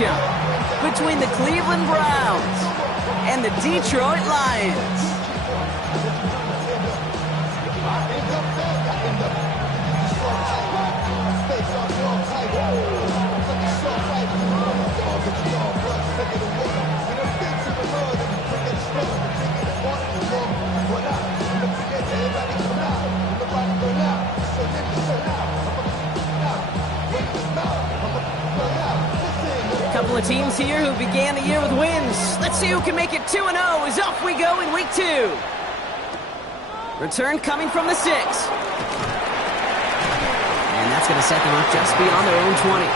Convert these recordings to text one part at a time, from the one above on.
matchup between the Cleveland Browns and the Detroit Lions. Couple of teams here who began the year with wins. Let's see who can make it 2-0 as off we go in week 2. Return coming from the 6. And that's going to set them up just beyond their own 20.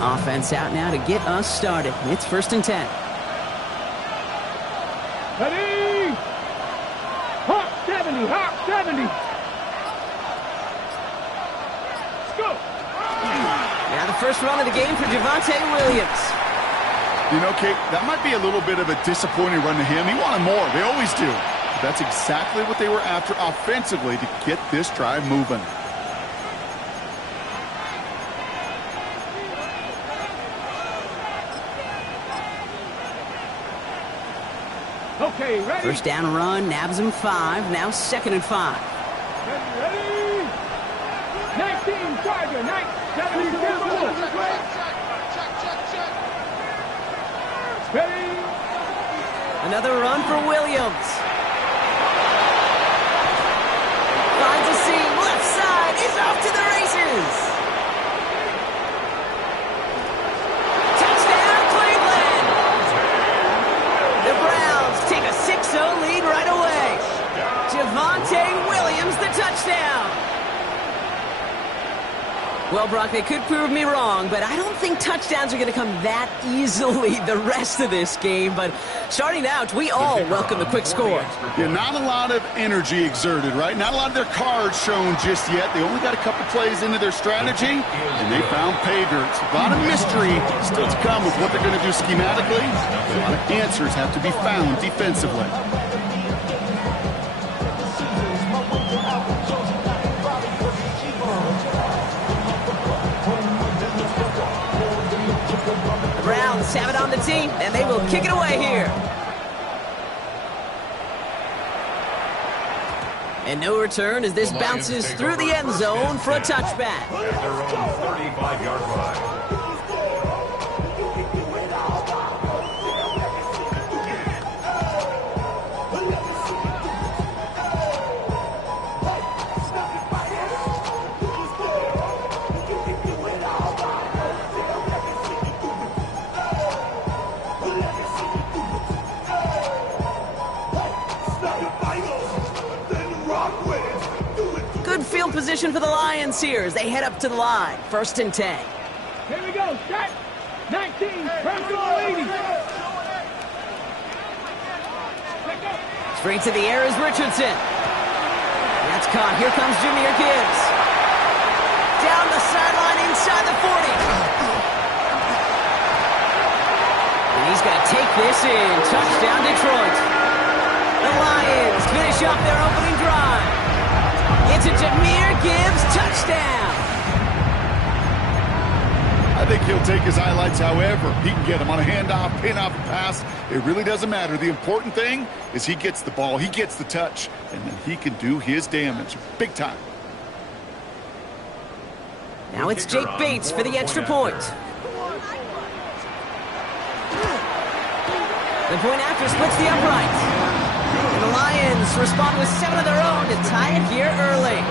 Offense out now to get us started. It's 1st and 10. Ready? Hawk 70, Hawk 70. Let's go. Now the first run of the game for Javonte Williams. You know, Kate, that might be a little bit of a disappointing run to him. He wanted more. They always do. But that's exactly what they were after offensively to get this drive moving. Okay, ready? First down run, nabs him 5. Now 2nd and 5. Ready? 19, Charger, 70, Ready? Another run for Williams. Finds a seam, left side, is off to the races. Touchdown, Cleveland! The Browns take a 6-0 lead right away. Javonte Williams, the touchdown. Well, Brock, they could prove me wrong, but I don't think touchdowns are going to come that easily the rest of this game. But starting out, we all welcome the quick score. Yeah, not a lot of energy exerted, right? Not a lot of their cards shown just yet. They only got a couple plays into their strategy, and they found pay dirt. A lot of mystery still to come with what they're going to do schematically. A lot of answers have to be found defensively. Browns have it on the team, and they will kick it away here. And no return as this bounces through the end zone for a touchback. At their own 35-yard line. Field position for the Lions here as they head up to the line. 1st and 10. Here we go. Set. 19. Personal 80. Straight to the air is Richardson. That's caught. Here comes Jahmyr Gibbs. Down the sideline inside the 40. And he's going to take this in. Touchdown, Detroit. The Lions finish off their opening drive. It's a Jahmyr Gibbs touchdown. I think he'll take his highlights however he can get them on a handoff, pin-off, pass. It really doesn't matter. The important thing is he gets the ball, he gets the touch, and then he can do his damage big time. Now it's Jake Bates for the extra point. The point after splits the upright. And the Lions respond with 7 of their own to tie it here early.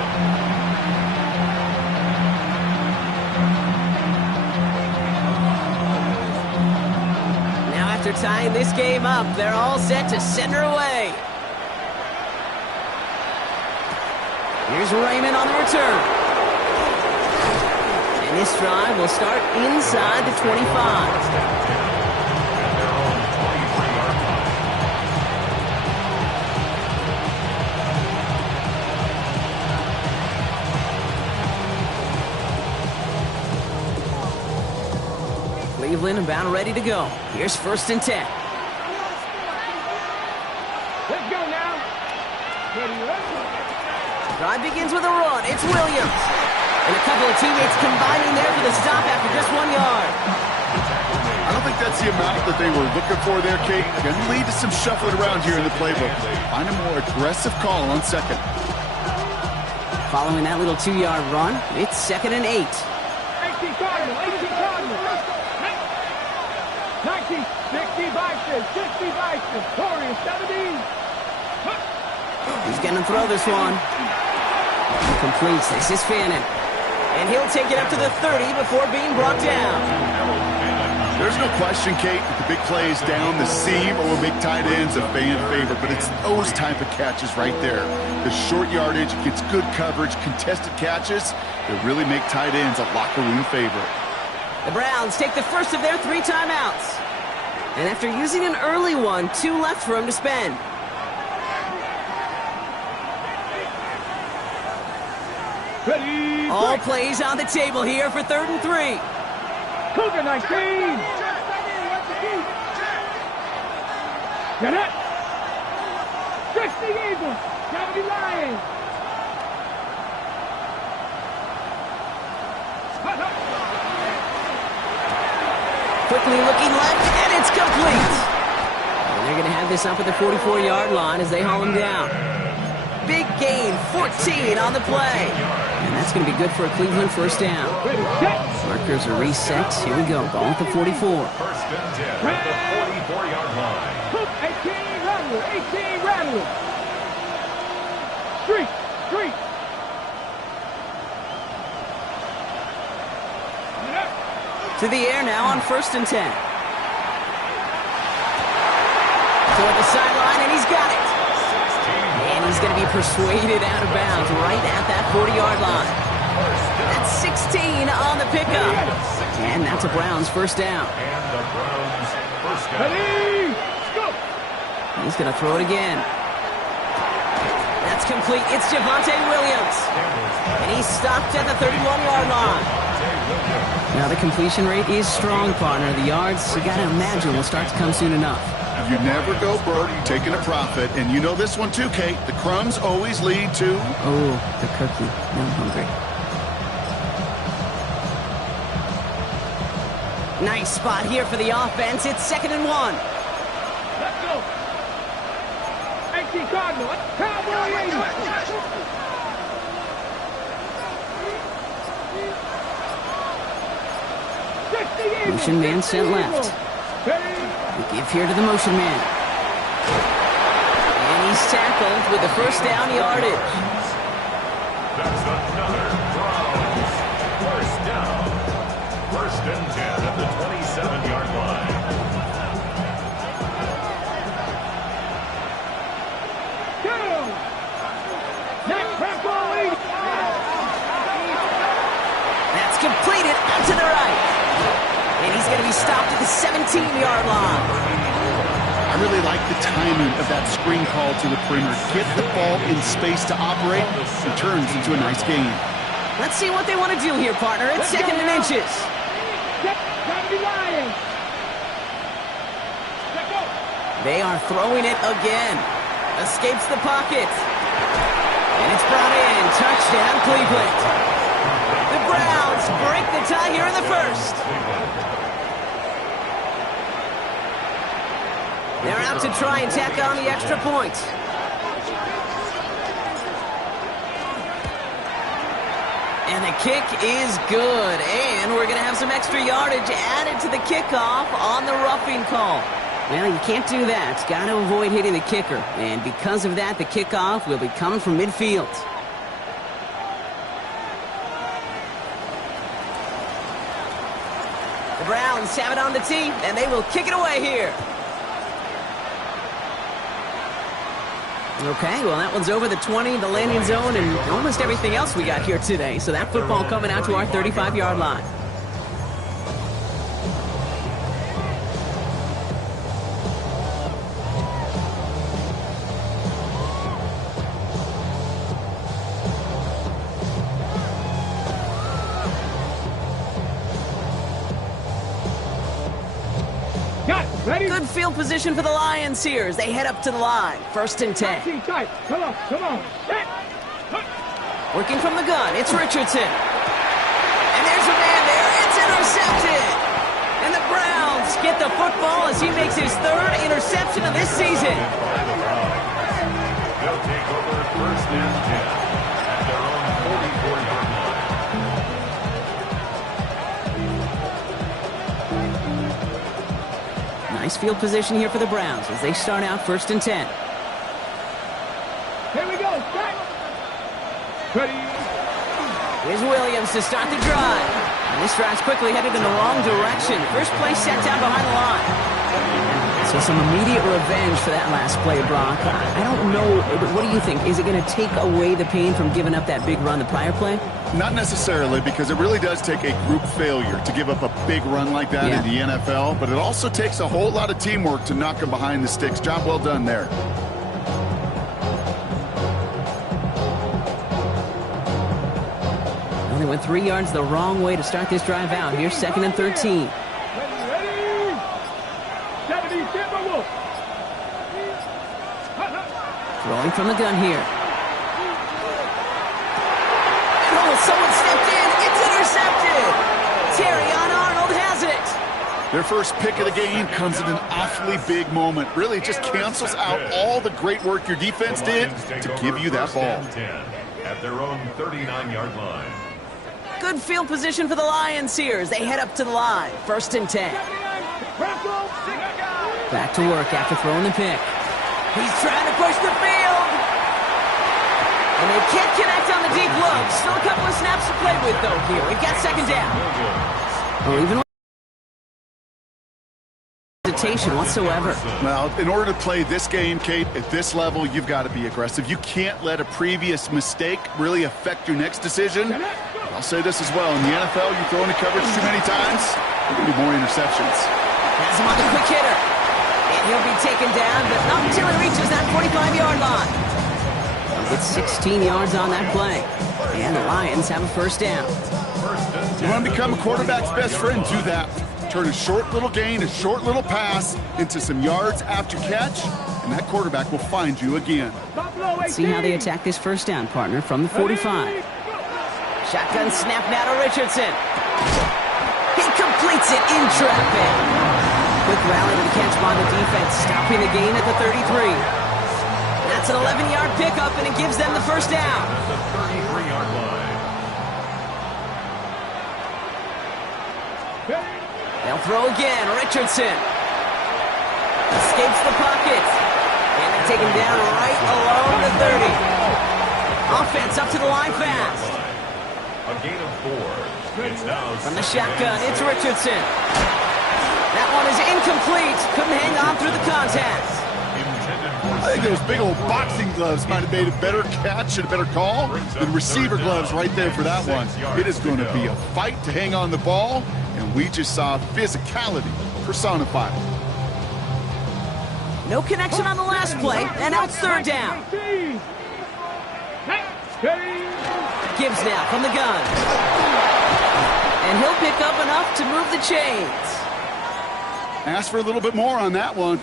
Now after tying this game up, they're all set to send her away. Here's Raymond on the return. And this drive will start inside the 25. Cleveland about ready to go. Here's 1st and 10. Let's go now. Ready, let's go. Drive begins with a run. It's Williams. And a couple of teammates combining there for the stop after just 1 yard. I don't think that's the amount that they were looking for there, Kate. Going to lead to some shuffling around here in the playbook. Find a more aggressive call on 2nd. Following that little 2-yard run, it's 2nd and 8. 18 Cardinal, 18 Cardinal. 19, 60 Bison, 60 Bison. Corey, 17. He's going to throw this one. Completes. This is Fannin. And he'll take it up to the 30 before being brought down. There's no question, Kate, that the big plays down the seam or will make tight ends a fan favorite, but it's those type of catches right there. The short yardage, gets good coverage, contested catches that really make tight ends a locker room favorite. The Browns take the first of their 3 timeouts. And after using an early one, 2 left for him to spend. Ready, All plays on the table here for 3rd and 3. Cougar 19. Get it. 60 Eagles. 70 Lions. Quickly looking left, and it's complete. And they're going to have this up at the 44-yard line as they haul him down. Big gain, 14 on the play. And that's going to be good for a Cleveland 1st down. Ready, set. Markers are reset. Here we go. Ball at the 44. 1st and 10 at the 44-yard line. Hook 18 Rattler. 18 Rattler. Street. Street. To the air now on 1st and 10. Toward the sideline, and he's got it. And he's going to be persuaded out of bounds right at that 40-yard line. That's 16 on the pickup. And that's a Browns 1st down. And the Browns 1st down. Ready, go. He's going to throw it again. That's complete. It's Javonte Williams. And he's stopped at the 31-yard line. Now the completion rate is strong, partner. The yards, you got to imagine, will start to come soon enough. You never go broke taking a profit, and you know this one too, Kate. The crumbs always lead to... Oh, the cookie. Now I'm hungry. Nice spot here for the offense. It's 2nd and 1. Let's go. 18 Cardinal. Cowboy 80. Motion man sent left. We give here to the motion man. And he's tackled with the 1st down yardage. That's another Browns 1st down. 1st and 10 at the 27-yard line. That's completed out to the right. And he's going to be stopped at the 17-yard line. I really like the timing of that screen call to the perimeter. Get the ball in space to operate. It turns into a nice game. Let's see what they want to do here, partner. It's 2nd and inches. They are throwing it again. Escapes the pocket. And it's brought in. Touchdown, Cleveland. The Browns break the tie here in the 1st. They're out to try and tack on the extra point. And the kick is good. And we're going to have some extra yardage added to the kickoff on the roughing call. Well, you can't do that. Got to avoid hitting the kicker. And because of that, the kickoff will be coming from midfield. The Browns have it on the tee, and they will kick it away here. Okay, well, that one's over the 20, the landing zone, and almost everything else we got here today. So that football coming out to our 35-yard line. field position for the Lions here as they head up to the line. 1st and 10. 19 tight. Come on, come on. Set. Working from the gun, it's Richardson. And there's a man there. It's intercepted. And the Browns get the football as he makes his 3rd interception of this season. They'll take over 1st and 10 at their own 44-yard line. Nice field position here for the Browns as they start out 1st and 10. Here we go. Set. Ready. Here's Williams to start the drive. And this drive's quickly headed in the wrong direction. First play set down behind the line. So some immediate revenge for that last play, Brock. I don't know. What do you think? Is it going to take away the pain from giving up that big run the prior play? Not necessarily, because it really does take a group failure to give up a big run like that in the NFL. But it also takes a whole lot of teamwork to knock them behind the sticks. Job well done there. They went 3 yards the wrong way to start this drive out. Here's 2nd and 13. Ready. 70 Timberwolves. Throwing from the gun here. Oh, someone stepped in. It's intercepted. Terrion Arnold has it. Their first pick of the game comes at an awfully big moment. Really, it just cancels out all the great work your defense did to give you that ball. At their own 39-yard line. Good field position for the Lions here as they head up to the line. 1st and 10. Back to work after throwing the pick. He's trying to push the field. And they can't connect on the deep look. Still a couple of snaps to play with, though, here. We've got 2nd down. Well, even hesitation whatsoever. Well, in order to play this game, Kate, at this level, you've got to be aggressive. You can't let a previous mistake really affect your next decision. I'll say this as well. In the NFL, you throw into coverage too many times, there's going to be more interceptions. Has him on the quick hitter. And he'll be taken down, but not until he reaches that 45-yard line. He'll get 16 yards on that play. And the Lions have a 1st down. You want to become a quarterback's best friend? Do that. Turn a short little gain, a short little pass into some yards after catch, and that quarterback will find you again. Let's see how they attack this 1st down, partner, from the 45. Shotgun snap now to Richardson. He completes it in traffic. Quick rally to the catch by the defense, stopping the gain at the 33. That's an 11-yard pickup, and it gives them the 1st down. At the 33-yard line. They'll throw again. Richardson escapes the pocket. And they're taken down right along the 30. Offense up to the line fast. A gain of 4. It's now From the shotgun, it's Richardson. That one is incomplete. Couldn't hang on through the contact. I think those big old boxing gloves might have made a better catch and a better call than receiver gloves right there for that one. It is going to be a fight to hang on the ball, and we just saw physicality personified. No connection on the last play, and now it's 3rd down. Gibbs now from the gun. And he'll pick up enough to move the chains. Ask for a little bit more on that one.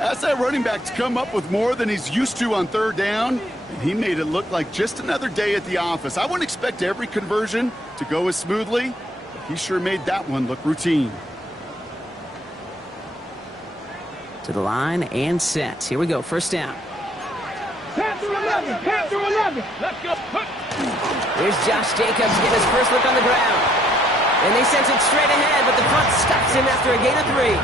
Ask that running back to come up with more than he's used to on 3rd down, and he made it look like just another day at the office. I wouldn't expect every conversion to go as smoothly, but he sure made that one look routine. To the line and set. Here we go, 1st down. Pass to 11. Pass to 11. Let's go. Here's Josh Jacobs getting his first look on the ground. And they sent it straight ahead, but the front stops him after a gain of 3.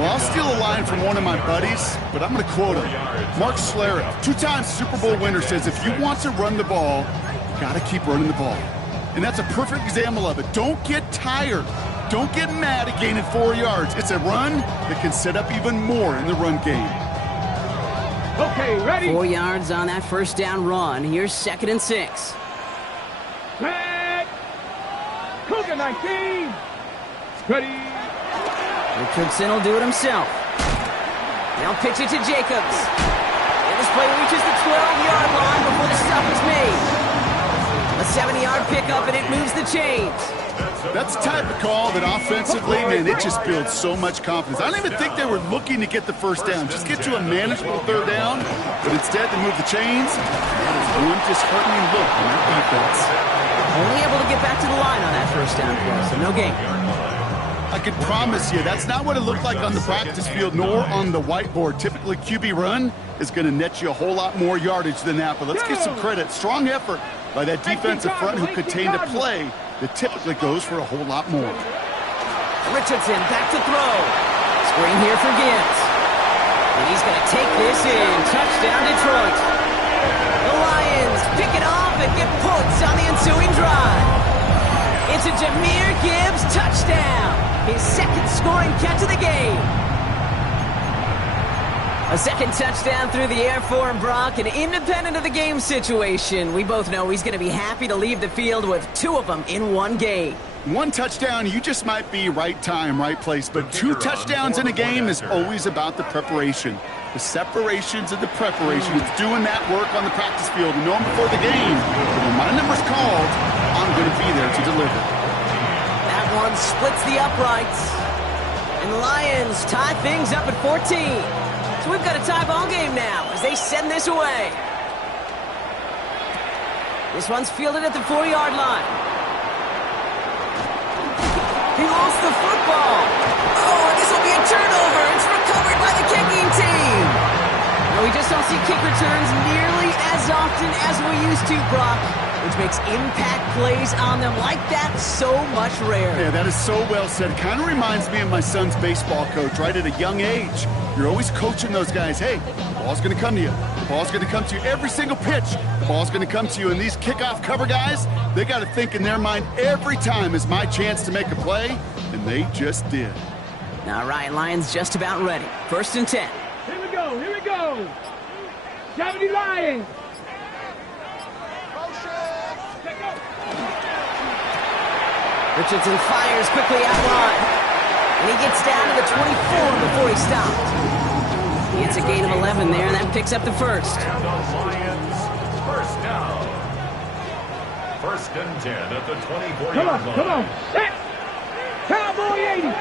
Well, I'll steal a line from one of my buddies, but I'm going to quote him. Mark Schlereth, 2-time Super Bowl winner, says if you want to run the ball, you got to keep running the ball. And that's a perfect example of it. Don't get tired. Don't get mad at gaining 4 yards. It's a run that can set up even more in the run game. Okay, ready? 4 yards on that 1st down run. Here's 2nd and 6. Set. Cougar 19. Ready. Richardson will do it himself. Now pitch it to Jacobs. And this play reaches the 12-yard line before the stop is made. A 70-yard pickup, and it moves the chains. That's the type of call that offensively, man, it just builds so much confidence. I don't even think they were looking to get the first down. Just get to a manageable third down, but instead they move the chains. That is one disheartening look on that defense. Only able to get back to the line on that first down play, so no gain. I can promise you that's not what it looked like on the practice field nor on the whiteboard. Typically, QB run is going to net you a whole lot more yardage than that, but let's give some credit. Strong effort by that defensive front who contained a play that typically goes for a whole lot more. Richardson back to throw. Screen here for Gibbs. And he's going to take this in. Touchdown, Detroit. The Lions pick it off and get points on the ensuing drive. It's a Jahmyr Gibbs touchdown. His second scoring catch of the game. A second touchdown through the air for Brock, and independent of the game situation, we both know he's going to be happy to leave the field with two of them in one game. One touchdown, you just might be right time, right place, but two touchdowns in a game is always about the preparation. The separations and the preparation. It's doing that work on the practice field and knowing before the game that when my number's called, I'm going to be there to deliver. That one splits the uprights, and the Lions tie things up at 14. So we've got a tie ball game now as they send this away. This one's fielded at the 4-yard line. He lost the football. Oh, and this will be a turnover. It's recovered by the kicking team. Now, we just don't see kick returns nearly as often as we used to, Brock, which makes impact plays on them like that so much rarer. Yeah, that is so well said. It kind of reminds me of my son's baseball coach, right? At a young age, you're always coaching those guys. Hey, the ball's going to come to you. The ball's going to come to you every single pitch. The ball's going to come to you. And these kickoff cover guys, they got to think in their mind every time is my chance to make a play, and they just did. All right, Lions just about ready. 1st and 10. Here we go, here we go. 70 Lions. Richardson fires quickly out wide. And he gets down to the 24 before he stopped. He gets a gain of 11 there, and that picks up the first. And the Lions, first down. 1st and 10 at the 24-yard line. Come on, set. Cowboy 80.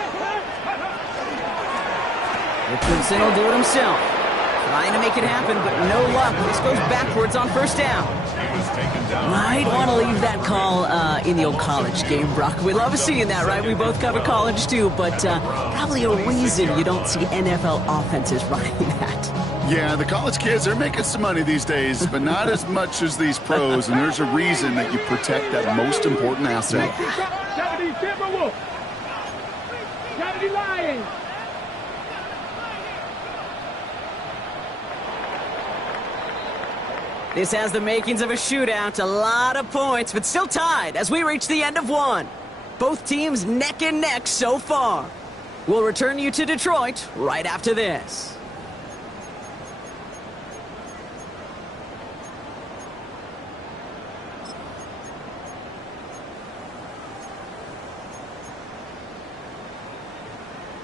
Richardson will do it himself. Trying to make it happen, but no luck. This goes backwards on 1st down. He was taken down. Might want to leave that call in the old college game, Brock. We love seeing that, right? We both cover college, too, but probably a reason you don't see NFL offenses running that. Yeah, the college kids, they're making some money these days, but not as much as these pros, and there's a reason that you protect that most important asset. 70 Timberwolves. 70 Lions. This has the makings of a shootout, a lot of points, but still tied as we reach the end of one. Both teams neck and neck so far. We'll return you to Detroit right after this.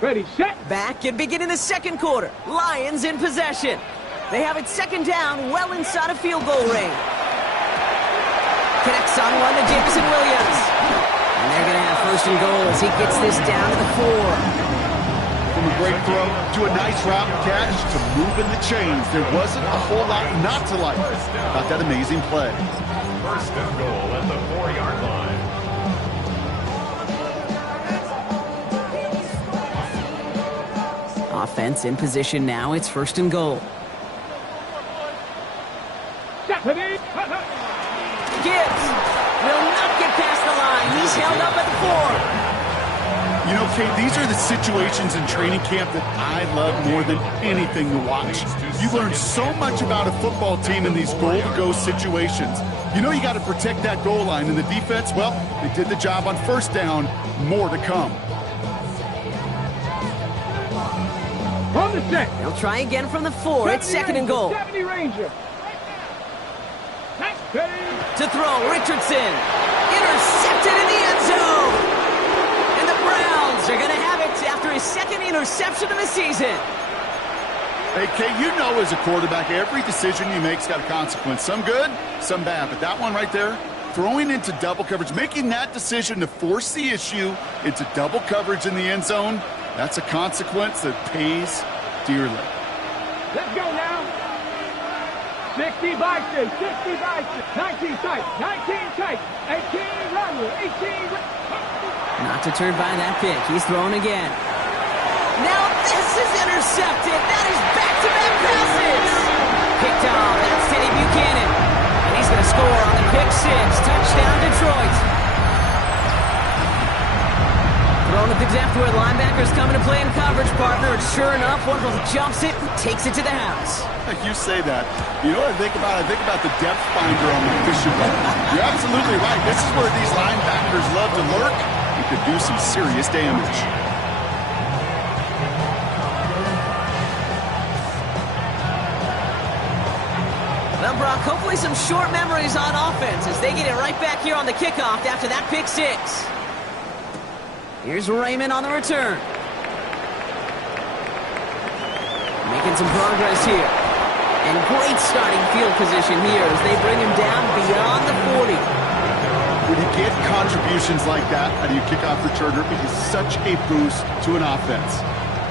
Ready, set. Back and beginning the second quarter. Lions in possession. They have it 2nd down, well inside of field goal range. Connects on one to Jameson Williams. And they're going to have 1st and goal as he gets this down to the 4. From a great throw to a nice route catch to moving the chains, there wasn't a whole lot not to like about that amazing play. 1st and goal at the 4-yard line. Offense in position now. It's 1st and goal. Gibbs Gibbs will not get past the line. He's held up at the 4. You know, Kate, these are the situations in training camp that I love more than anything to watch. You learn so much about a football team in these goal-to-go situations. You know you got to protect that goal line, and the defense, well, they did the job on 1st down. More to come. on the set. They'll try again from the 4. It's 2nd and goal. 70 Ranger. To throw, Richardson. Intercepted in the end zone. And the Browns are going to have it after his 2nd interception of the season. Hey, Kate, you know as a quarterback, every decision you make's got a consequence. Some good, some bad. But that one right there, throwing into double coverage, making that decision to force the issue into double coverage in the end zone, that's a consequence that pays dearly. Let's go now. 60 bikes, 60 bikes, 19 tight, 19 tight, 18 runner, 18. Not deterred by that pick. He's throwing again. Now this is intercepted. That is back-to-back passes. Picked off. That's Teddy Buchanan. And he's going to score on the pick six. Touchdown, Detroit. Thrown at the depth where the linebacker's coming to play in coverage, partner. And sure enough, one of them jumps it and takes it to the house. You say that. You know what I think about? I think about the depth finder on the fishing boat. You're absolutely right. This is where these linebackers love to lurk. You could do some serious damage. Well, Brock, hopefully some short memories on offense as they get it right back here on the kickoff after that pick six. Here's Raymond on the return. Making some progress here. And great starting field position here as they bring him down beyond the 40. When you get contributions like that out of your kickoff returner, it is such a boost to an offense.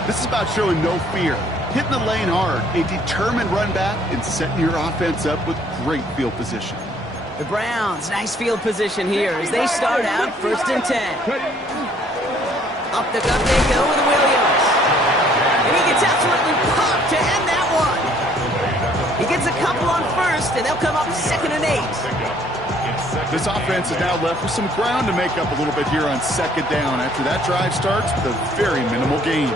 This is about showing no fear, hitting the lane hard, a determined run back, and setting your offense up with great field position. The Browns, nice field position here as they start out 1st and 10. Up the gut they go with Williams. And he gets absolutely popped to end that one. He gets a couple on first, and they'll come up 2nd and 8. This offense is now left with some ground to make up a little bit here on 2nd down after that drive starts with a very minimal gain.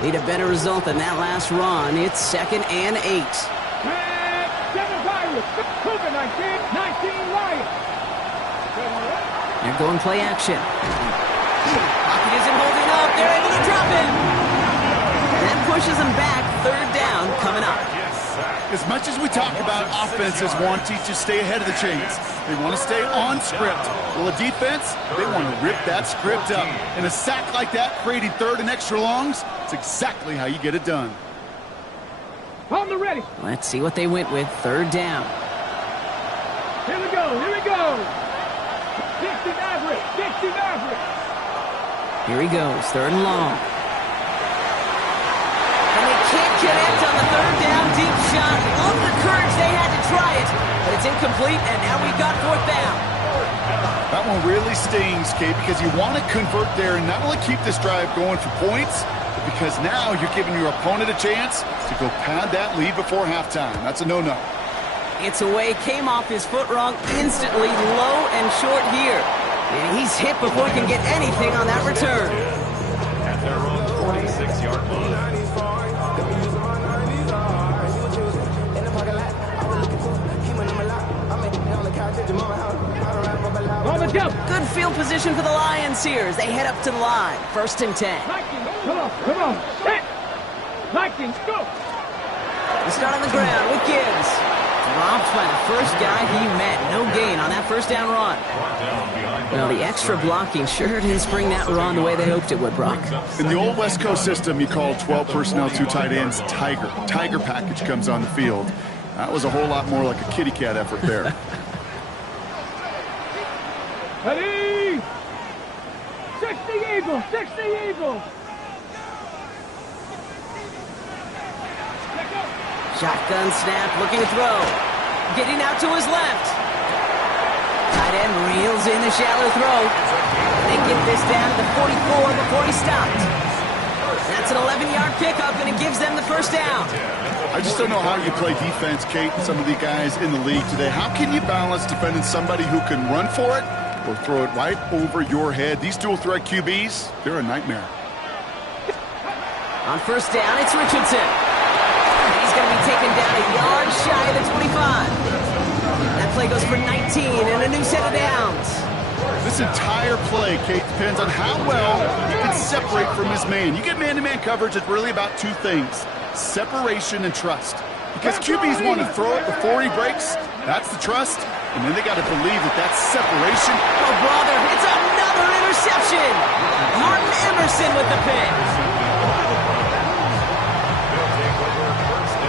Need a better result than that last run. It's 2nd and 8. 7 Pirates, 19 Lions. They're going play action. Pocket isn't holding up. They're able to drop it. That pushes them back. 3rd down coming up. As much as we talk about offenses wanting to stay ahead of the chains, they want to stay on script. Well, a defense, they want to rip that script up. And a sack like that, creating 3rd and extra longs, it's exactly how you get it done. On the ready. Let's see what they went with. 3rd down. Here we go, here we go. 60 Maverick, 60 Maverick. Here he goes, 3rd and long. And they can't connect on the 3rd down deep shot. Love the courage they had to try it, but it's incomplete, and now we've got 4th down. That one really stings, Kate, because you want to convert there and not only keep this drive going for points, but because now you're giving your opponent a chance to go pad that lead before halftime. That's a no-no. It's away, came off his foot wrong instantly, low and short here. And he's hit before he can get anything on that return. At their own 46-yard line. Good field position for the Lions here as they head up to the line. 1st and 10. Come on, hit. Vikings, go. They start on the ground with Gibbs. Dropped by the first guy he met. No gain on that 1st down run. Well, the extra blocking sure didn't spring that run the way they hoped it would, Brock. In the old West Coast system, you call 12 personnel, 2 tight ends, Tiger. Tiger package comes on the field. That was a whole lot more like a kitty cat effort there. Ready. 60 Eagles, 60 Eagles. Shotgun snap, looking to throw. Getting out to his left. Tight end reels in the shallow throw. They get this down to the 44 before he stopped. That's an 11-yard pickup, and it gives them the 1st down. I just don't know how you play defense, Kate, some of the guys in the league today. How can you balance defending somebody who can run for it or throw it right over your head? These dual-threat QBs, they're a nightmare. On 1st down, it's Richardson. He's going to be taken down a yard shy of the 25. That play goes for 19 and a new set of downs. This entire play, Kate, depends on how well you can separate from his man. You get man-to-man coverage, it's really about 2 things, separation and trust. Because QBs want to throw it before he breaks, that's the trust, and then they got to believe that that's separation. Oh, brother, it's another interception. Martin Emerson with the pick.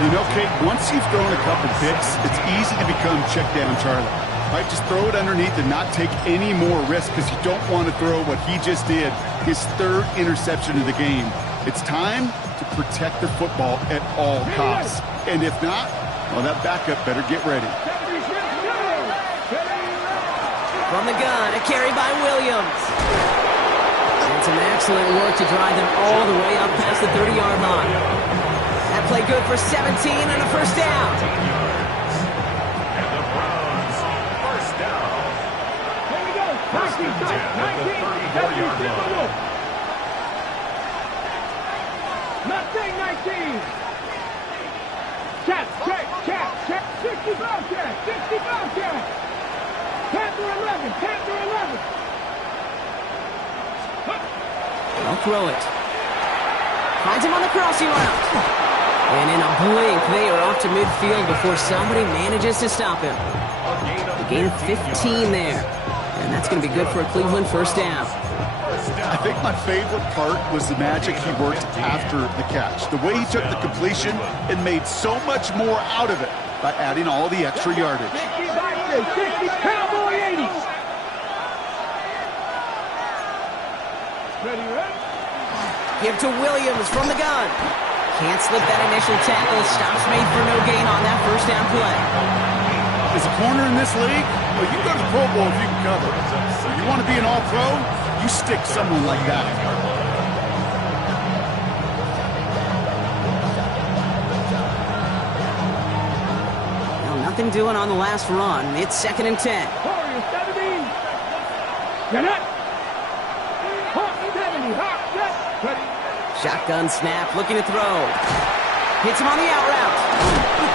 You know, Kate, once you've thrown a couple picks, it's easy to become check down Charlie. Right? Just throw it underneath and not take any more risk because you don't want to throw what he just did, his third interception of the game. It's time to protect the football at all costs. And if not, well, that backup better get ready. From the gun, a carry by Williams. And some excellent work to drive them all the way up past the 30-yard line. That play good for 17 and a first down. And the Browns, first down. Here we go. 19, 34-yard line. Nothing, 19. Check. 65 check. Panther 11. I'll throw it. Finds him on the crossing route. And in a blink, they are off to midfield before somebody manages to stop him. A gain of 15 there. And that's going to be good for a Cleveland first down. I think my favorite part was the magic he worked after the catch. The way he took the completion and made so much more out of it by adding all the extra yardage. 60, Cowboy 80. Ready? Give to Williams from the gun. Can't slip that initial tackle. Stops made for no gain on that first down play. As a corner in this league, well, you go to the Pro Bowl if you can cover. If you want to be an all-pro, you stick someone like that. Nothing doing on the last run. It's 2nd and 10. Warriors 70. Get it. Hawk 70. Hawk set. Ready. Shotgun snap, looking to throw. Hits him on the out route.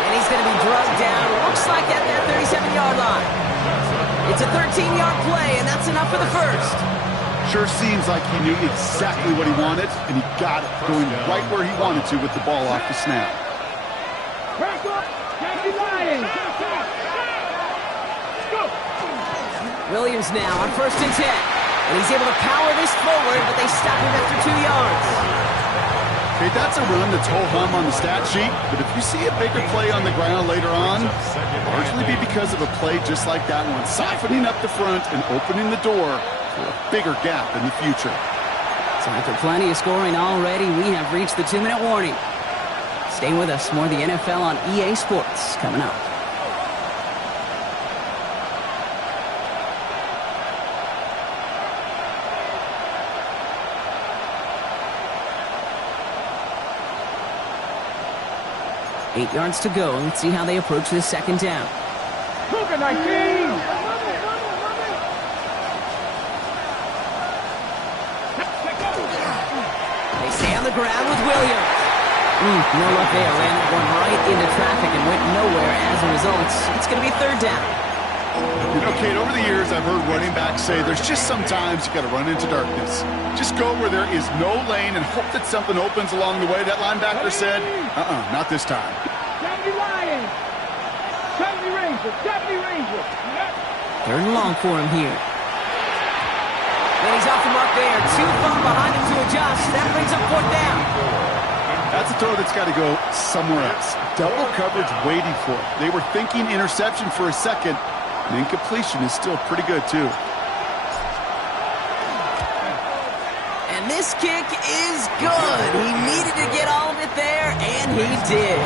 And he's going to be drugged down. Looks like at that 37-yard line. It's a 13-yard play, and that's enough for the first. Sure seems like he knew exactly what he wanted, and he got it, going right where he wanted to with the ball off the snap. Break up. Jackie Lions. Go. Williams now on 1st and 10. And he's able to power this forward, but they stop him after 2 yards. Okay, that's a run that's ho-hum on the stat sheet, but if you see a bigger play on the ground later on, it'll largely be because of a play just like that one, siphoning up the front and opening the door for a bigger gap in the future. So after plenty of scoring already, we have reached the 2-minute warning. Stay with us. More of the NFL on EA Sports coming up. Eight yards to go. Let's see how they approach this second down. Cougar 19. They stay on the ground with Williams. No luck there. Ran that one right into traffic and went nowhere as a result. It's going to be 3rd down. You know, Kate, over the years, I've heard running backs say there's just sometimes you got to run into darkness. Just go where there is no lane and hope that something opens along the way. That linebacker said, not this time. 70 Lions. 70 Rangers. 70 Rangers. 3rd and long for him here. And he's off the mark there. Too far behind him to adjust. That brings up 4th down. That's a throw that's got to go somewhere else. Double coverage waiting for it. They were thinking interception for a second. And incompletion is still pretty good, too. And this kick is good. He needed to get all of it there, and he did.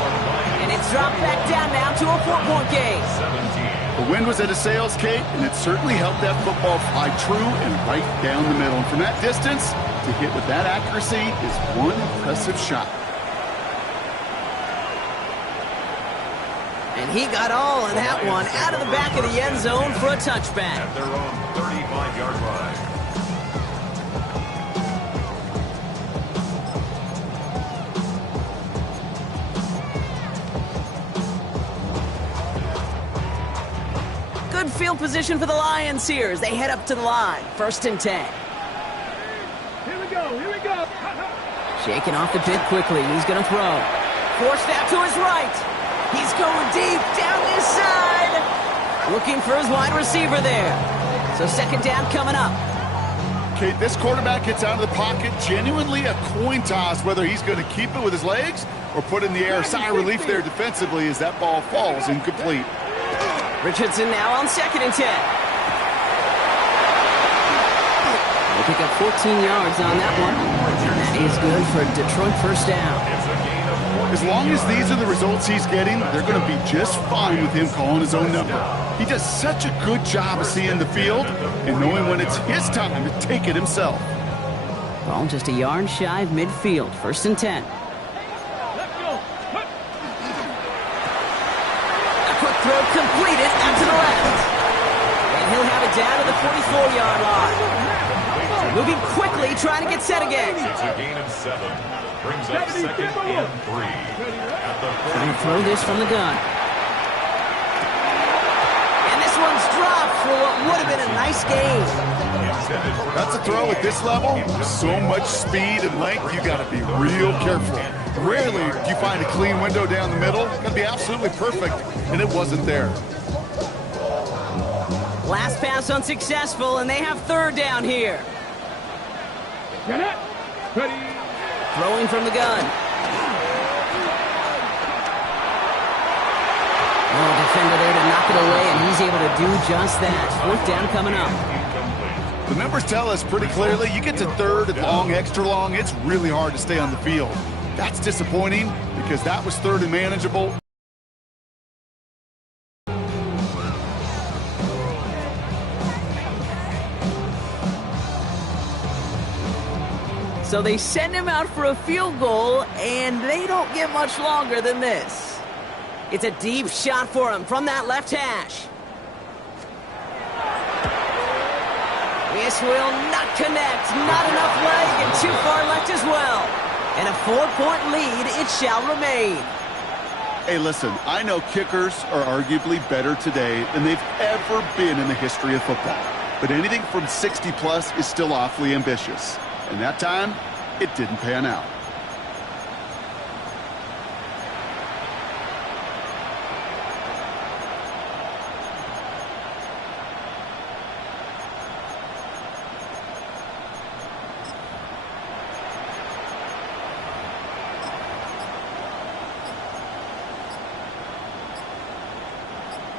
And it's dropped back down now to a 4-point game. The wind was at a sails, Kate, and it certainly helped that football fly true and right down the middle. And from that distance, to hit with that accuracy is one impressive shot. And he got all of that one out of the back of the end zone for a touchback. At their own 35-yard line. Good field position for the Lions here as they head up to the line. 1st and 10. Here we go. Shaking off the pit quickly. He's going to throw. Forced out to his right. He's going deep down this side. Looking for his wide receiver there. So 2nd down coming up. Kate, this quarterback gets out of the pocket, genuinely a coin toss whether he's going to keep it with his legs or put in the air. Sigh of relief there defensively as that ball falls incomplete. Richardson now on 2nd and 10. They pick up 14 yards on that one. That is good for a Detroit first down. As long as these are the results he's getting, they're going to be just fine with him calling his own number. He does such a good job of seeing the field and knowing when it's his time to take it himself. Ball just a yard shy of midfield. 1st and 10. A quick throw completed out to the left. And he'll have it down to the 44-yard line. Moving quickly, trying to get set again. It's a gain of 7. Brings up 2nd and 3. Trying to throw this from the gun. And this one's dropped for what would have been a nice gain. That's a throw at this level. So much speed and length, you got to be real careful. Rarely do you find a clean window down the middle. It's going to be absolutely perfect, and it wasn't there. Last pass unsuccessful, and they have 3rd down here. Get it. Ready. Throwing from the gun. Oh, defender there to knock it away, and he's able to do just that. 4th down coming up. The numbers tell us pretty clearly, you get to 3rd and long, extra long, it's really hard to stay on the field. That's disappointing because that was 3rd and manageable. So they send him out for a field goal, and they don't get much longer than this. It's a deep shot for him from that left hash. This will not connect. Not enough leg, and too far left as well. And a 4-point lead, it shall remain. Hey, listen, I know kickers are arguably better today than they've ever been in the history of football. But anything from 60-plus is still awfully ambitious. And that time, it didn't pan out.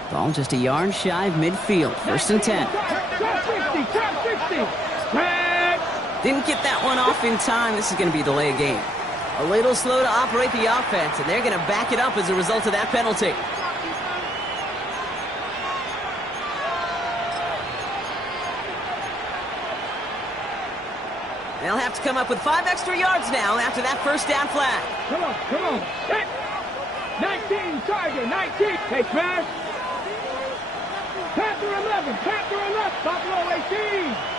Ball just a yard shy of midfield. 1st and 10. Didn't get that one off in time. This is going to be a delay of game. A little slow to operate the offense, and they're going to back it up as a result of that penalty. They'll have to come up with 5 extra yards now after that 1st down flag. Come on, come on. Hit. 19, Tiger, 19. Hey, Trash. Panther 11, Panther 11, Buffalo 18.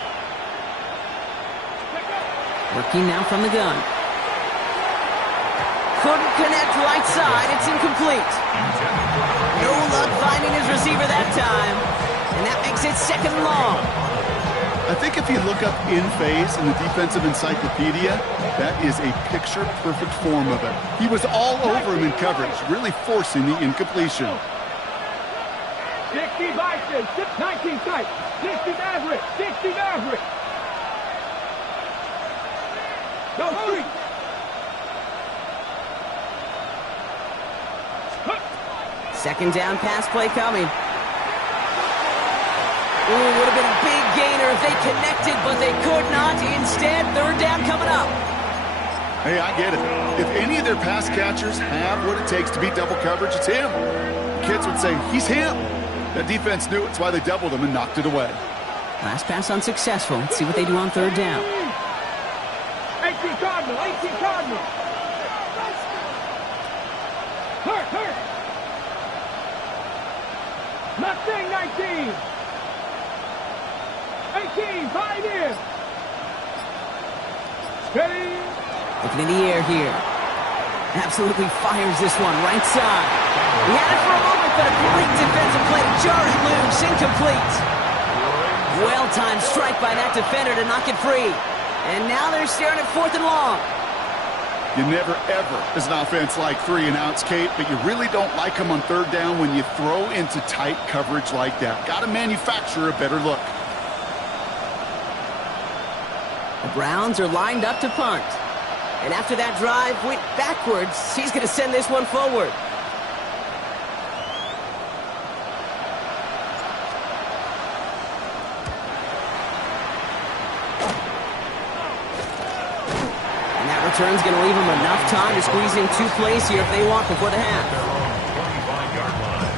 Working now from the gun. Couldn't connect right side. It's incomplete. No luck finding his receiver that time. And that makes it 2nd and long. I think if you look up in phase in the defensive encyclopedia, that is a picture-perfect form of it. He was all over him in coverage, really forcing the incompletion. 60 Bison, 19 tight, 60 Maverick, 60 Maverick. Go, hurry. 2nd down pass play coming. Ooh, would have been a big gainer if they connected, but they could not. Instead, 3rd down coming up. Hey, I get it. If any of their pass catchers have what it takes to beat double coverage, it's him. Kids would say, he's him. That defense knew it's why they doubled him and knocked it away. Last pass unsuccessful. Let's see what they do on 3rd down. 18 Cardinal, 18 Cardinal. Hurt, hurt. Mustang 19. 18, Pioneer. Ready. Looking in the air here. Absolutely fires this one right side. He had it for a moment, but a great defensive play to jar it loose. Incomplete. Well-timed strike by that defender to knock it free. And now they're staring at 4th and long. You never, ever, as an offense, like 3 and outs, Kate, but you really don't like them on 3rd down when you throw into tight coverage like that. Got to manufacture a better look. The Browns are lined up to punt. And after that drive went backwards, he's going to send this one forward. And that return's going to leave them enough time to squeeze in 2 plays here if they want before the half. Their own 25-yard line.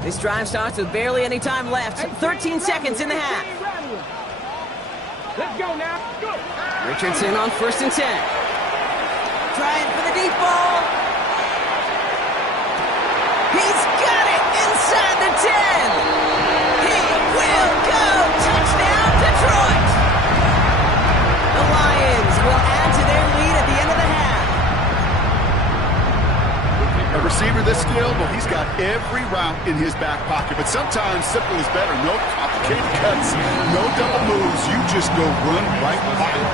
This drive starts with barely any time left. 13 seconds in the half. Let's go now. Go. Richardson on 1st and 10. Trying for the deep ball. He's got it inside the 10. He will go. Touchdown, Detroit. The Lions will add to their lead at the end of the half. A receiver this skilled, well, he's got every route in his back pocket. But sometimes simple is better. No complicated cuts, no double moves. You just go run right by it.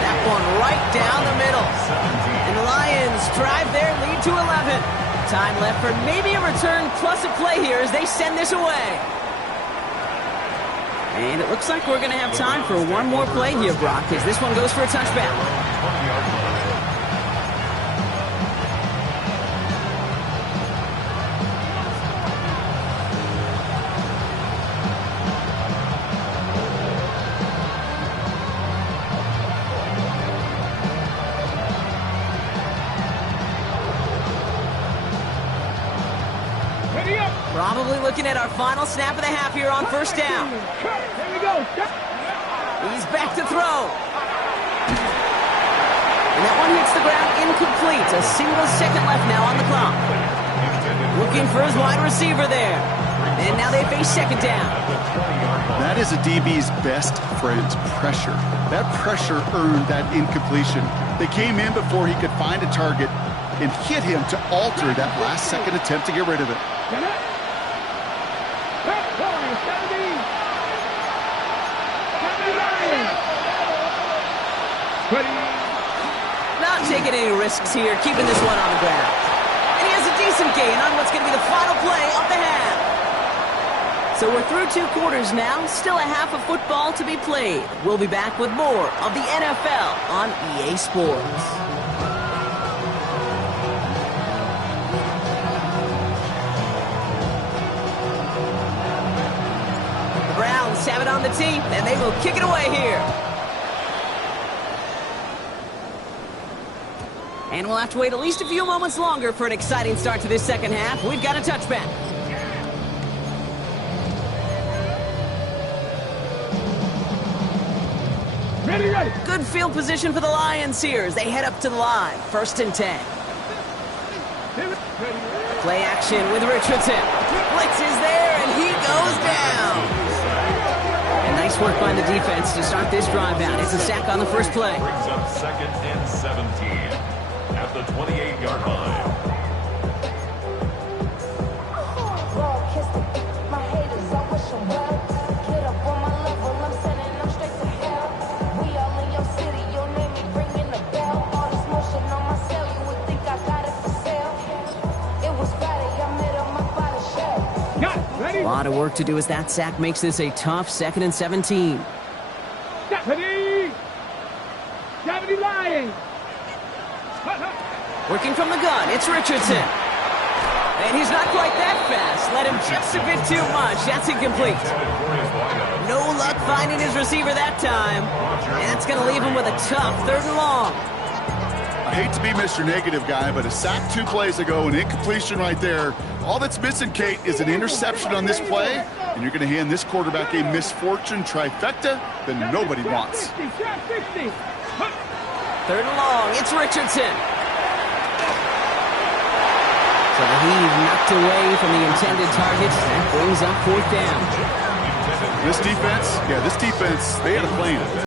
That one right down the middle. And the Lions drive their lead to 11. Time left for maybe a return plus a play here as they send this away. And it looks like we're going to have time for one more play here, Brock, as this one goes for a touchback. 20-yard line. Ready up. Probably looking at our final snap of the half here on 1st down. Cut. There we go. He's back to throw. And that one hits the ground incomplete. A single second left now on the clock. Looking for his wide receiver there. And now they face 2nd down. That is a DB's best friend, pressure. That pressure earned that incompletion. They came in before he could find a target and hit him to alter that last-second attempt to get rid of it. Get it. Cut. Going. 70. 70 Lions. Ready. Not taking any risks here, keeping this one on the ground. And he has a decent gain on what's going to be the final play of the half. So we're through 2 quarters now, still a half of football to be played. We'll be back with more of the NFL on EA Sports. The Browns have it on the tee, and they will kick it away here. And we'll have to wait at least a few moments longer for an exciting start to this second half. We've got a touchback. Ready, ready. Good field position for the Lions here as they head up to the line. 1st and 10. Play action with Richardson. Blitz is there, and he goes down. And nice work by the defense to start this drive out. It's a sack on the first play. Brings up 2nd and 17 at the 28-yard line. A lot of work to do as that sack makes this a tough 2nd and 17. Deputy! Deputy Lions! Working from the gun, it's Richardson. And he's not quite that fast. Let him just a bit too much. That's incomplete. No luck finding his receiver that time. And that's going to leave him with a tough 3rd and long. I hate to be Mr. Negative guy, but a sack 2 plays ago, an incompletion right there. All that's missing, Kate, is an interception on this play, and you're going to hand this quarterback a misfortune trifecta that nobody wants. 60, 60. 3rd and long, it's Richardson. So the heave knocked away from the intended target. That brings up 4th down. This defense, they had a plan.